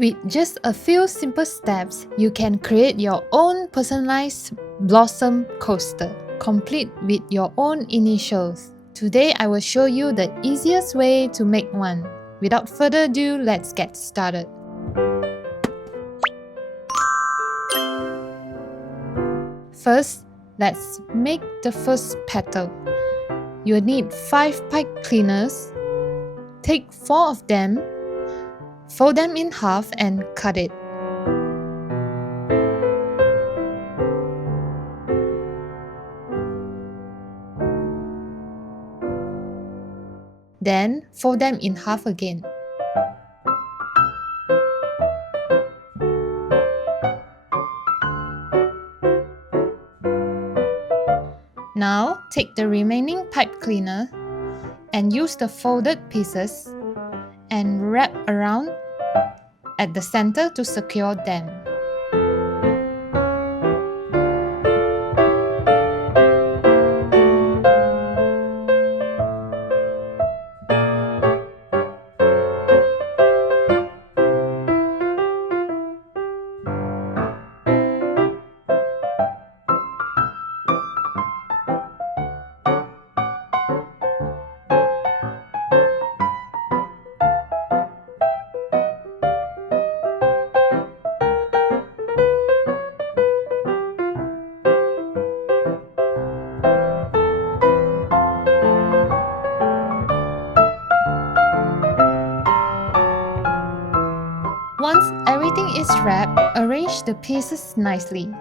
With just a few simple steps, you can create your own personalized blossom coaster, complete with your own initials. Today I will show you the easiest way to make one. Without further ado, let's get started. First, let's make the first petal. You'll need 5 pipe cleaners. Take 4 of them, fold them in half and cut it. Then fold them in half again. Now take the remaining pipe cleaner and use the folded pieces and wrap around at the center to secure them. Once everything is wrapped, arrange the pieces nicely.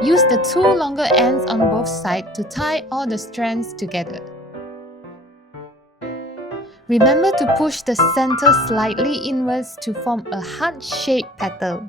Use the 2 longer ends on both sides to tie all the strands together. Remember to push the center slightly inwards to form a heart-shaped petal.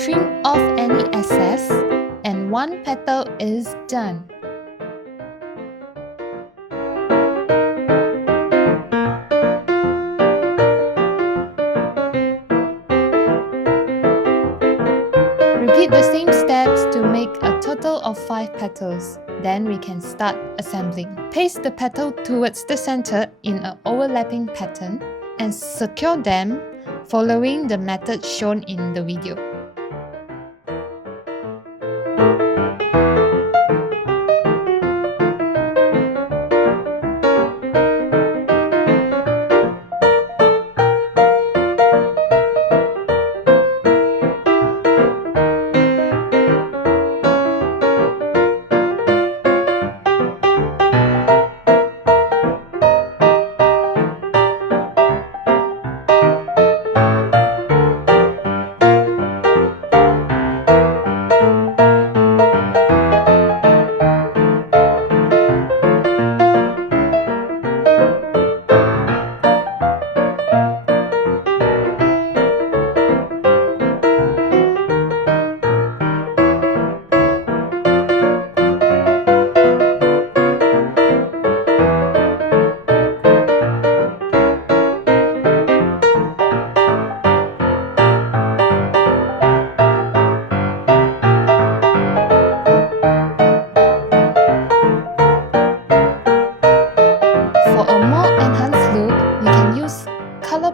Trim off any excess, and 1 petal is done. Repeat the same steps to make a total of 5 petals. Then we can start assembling. Paste the petal towards the center in an overlapping pattern and secure them following the method shown in the video.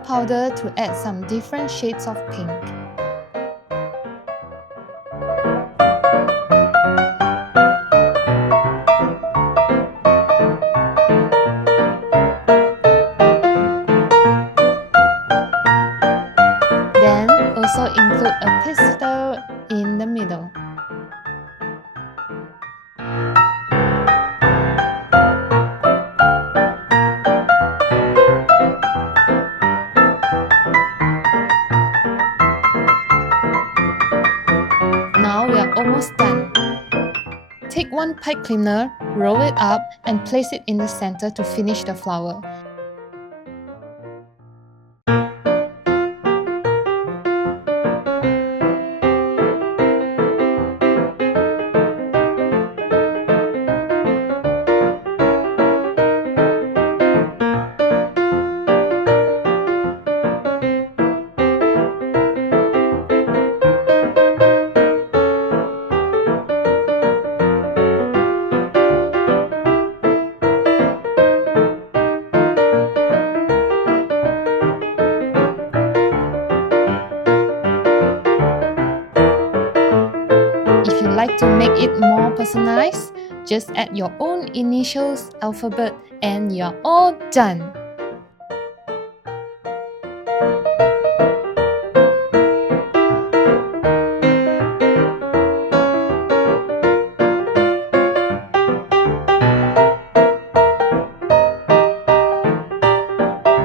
powder to add some different shades of pink. also include a pistil in the middle. Now we are almost done. Take one pipe cleaner, roll it up and place it in the center to finish the flower. If you like to make it more personalized, just add your own initials, alphabet, and you're all done!